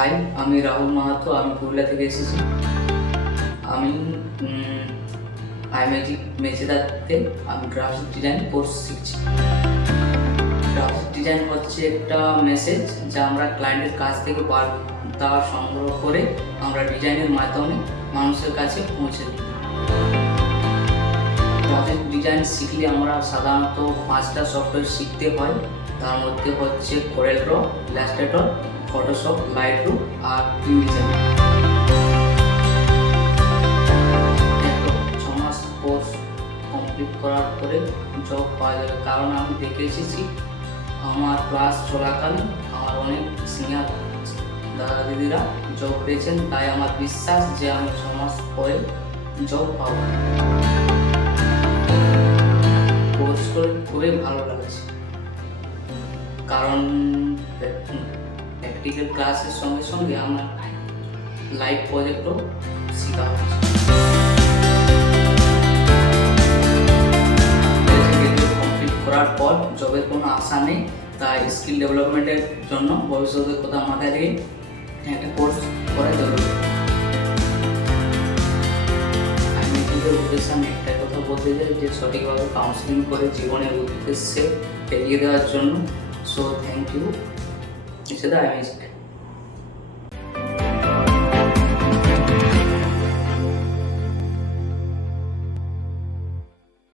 High, আমি রাহুল মাহাতো। আমি পুরুলিয়া থেকে এসেছি। আমি আইম্যাজিক মেচেদাতে আমি গ্রাফিক ডিজাইন কোর্স শিখছি। গ্রাফিক ডিজাইন হচ্ছে একটা মেসেজ যা আমরা ক্লায়েন্টের কাছ থেকে বার্তা সংগ্রহ করে আমরা ডিজাইনের মাধ্যমে মানুষের কাছে পৌঁছে দিই। গ্রাফিক ডিজাইন শিখলে আমরা সাধারণত 5টা সফটওয়্যার শিখতে হয়। তার মধ্যে হচ্ছে Corel Draw, Illustrator, Photoshop, Lightroom আর ইনডিজাইন। 6 মাস কোর্স কমপ্লিট করার পরে জব পাওয়া যাবে, কারণ আমি দেখে এসেছি আমার ক্লাস চলাকালীন আমার অনেক সিনিয়র দাদা দিদিরা জব পেয়েছেন। তাই আমার বিশ্বাস যে আমি 6 মাস পরে জব পাবো। কোর্স করে খুবই ভালো লাগছে, কারণ প্র্যাকটিক্যাল ক্লাসের সঙ্গে সঙ্গে আমার লাইভ প্রজেক্টও শেখা হচ্ছে। কমপ্লিট করার পর জবের কোনো আশা নেই, তাই স্কিল ডেভেলপমেন্টের জন্য ভবিষ্যতের কথা মাথায় রেখে একটা কোর্স করা জরুরি। আমি নিজের উদ্দেশ্যে আমি একটাই কথা বলতে চাই যে সঠিকভাবে কাউন্সিলিং করে জীবনের উদ্দেশ্যে এগিয়ে দেওয়ার জন্য। So thank you. It's the